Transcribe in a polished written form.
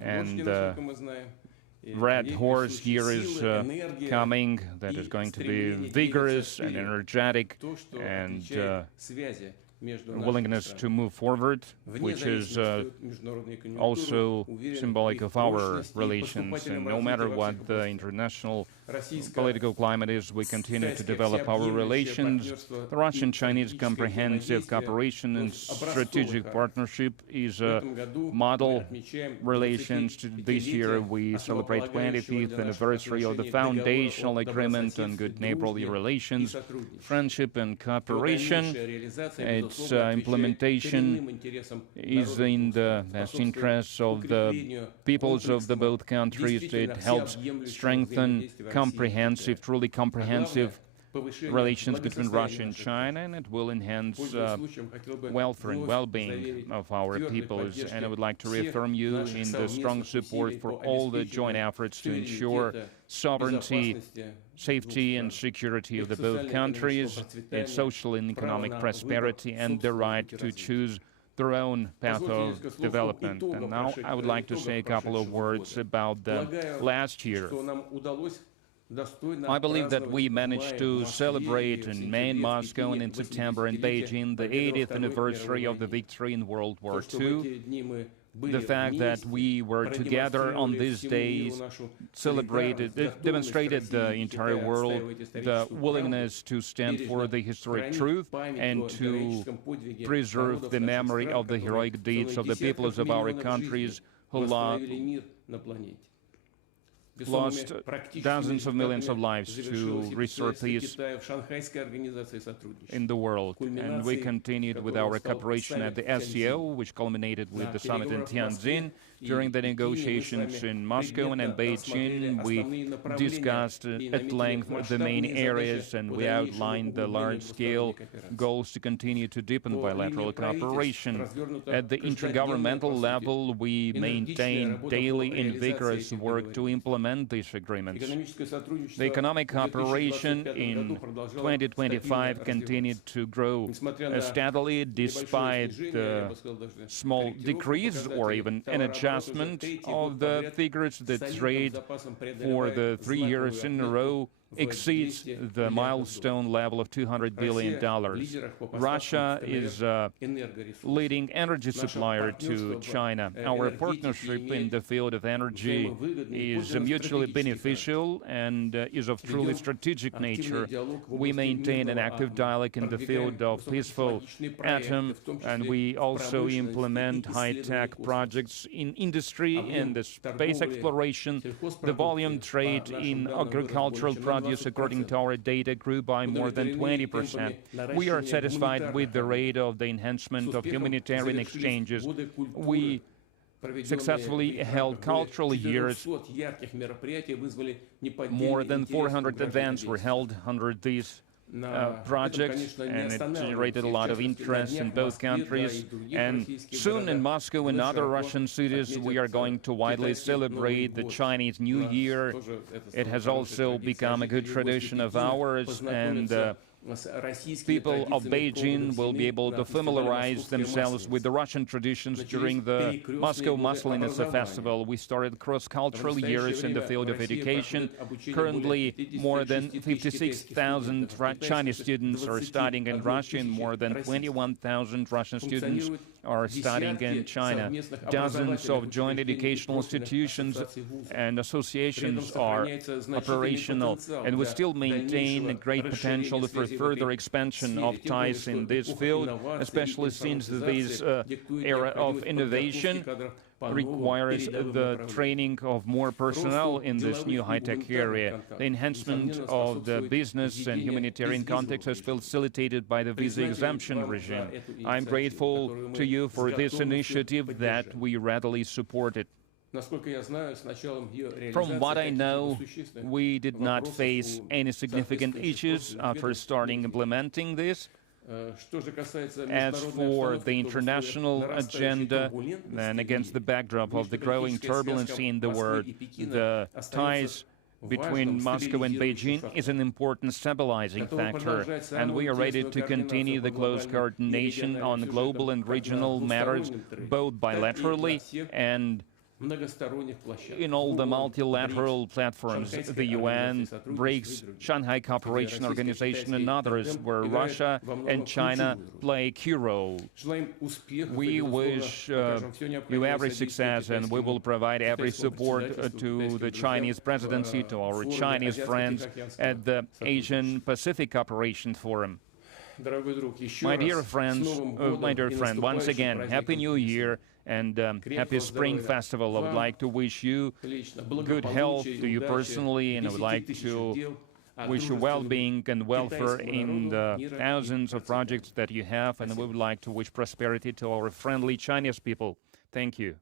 And the red horse year is coming that is going to be vigorous and energetic and willingness to move forward, which is also symbolic of our relations. And no matter what the international political climate is, we continue to develop our relations. The Russian-Chinese comprehensive cooperation and strategic partnership is a model relations. This year we celebrate 25th anniversary of the foundational agreement on good neighborly relations, friendship and cooperation. Its implementation is in the best interests of the peoples of the both countries. It helps strengthen truly comprehensive relations between Russia and China, and it will enhance welfare and well-being of our peoples. And I would like to reaffirm you in the strong support for all the joint efforts to ensure sovereignty, safety and security of the both countries, its social and economic prosperity, and the right to choose their own path of development. And now I would like to say a couple of words about the last year. I believe that we managed to celebrate in May in Moscow and in September in Beijing the 80th anniversary of the victory in World War II. The fact that we were together on these days demonstrated the entire world the willingness to stand for the historic truth and to preserve the memory of the heroic deeds of the peoples of our countries who lost dozens of millions of lives to restore peace in the world. And we continued with our cooperation at the SCO, which culminated with the summit in Tianjin. During the negotiations in Moscow and in Beijing, we discussed at length the main areas, and we outlined the large-scale goals to continue to deepen bilateral cooperation. At the intergovernmental level, we maintain daily and vigorous work to implement these agreements. The economic cooperation in 2025 continued to grow steadily despite the small decrease or even an adjustment of the figures. The trade for the 3 years in a row exceeds the milestone level of $200 billion. Russia is a leading energy supplier to China. Our partnership in the field of energy is mutually beneficial and is of truly strategic nature. We maintain an active dialogue in the field of peaceful atom, and we also implement high-tech projects in industry and the space exploration. The volume trade in agricultural products, according to our data, grew by more than 20%. We are satisfied with the rate of the enhancement of humanitarian exchanges. We successfully held cultural years. More than 400 events were held under these projects, and it generated a lot of interest in both countries. And soon in Moscow and other Russian cities, we are going to widely celebrate the Chinese New Year. It has also become a good tradition of ours, and people of Beijing will be able to familiarize themselves with the Russian traditions during the Moscow Maslenitsa Festival. We started cross-cultural years in the field of education. Currently, more than 56,000 Chinese students are studying in Russia, and more than 21,000 Russian students are studying in China. Dozens of joint educational institutions and associations are operational, and we still maintain a great potential for further expansion of ties in this field, especially since this era of innovation requires the training of more personnel in this new high-tech area. The enhancement of the business and humanitarian context is facilitated by the visa exemption regime. I'm grateful to you for this initiative that we readily support it. From what I know, we did not face any significant issues after starting implementing this. As for the international agenda, then against the backdrop of the growing turbulence in the world, the ties between Moscow and Beijing is an important stabilizing factor, and we are ready to continue the close coordination on global and regional matters, both bilaterally and in all the multilateral platforms, the UN, BRICS, Shanghai Cooperation Organization, and others, where Russia and China play a key role. We wish you every success, and we will provide every support to the Chinese presidency, to our Chinese friends at the Asian Pacific Cooperation Forum. My dear friend, once again, Happy New Year and Happy Spring Festival. I would like to wish you good health to you personally, and I would like to wish you well-being and welfare in the thousands of projects that you have, and we would like to wish prosperity to our friendly Chinese people. Thank you.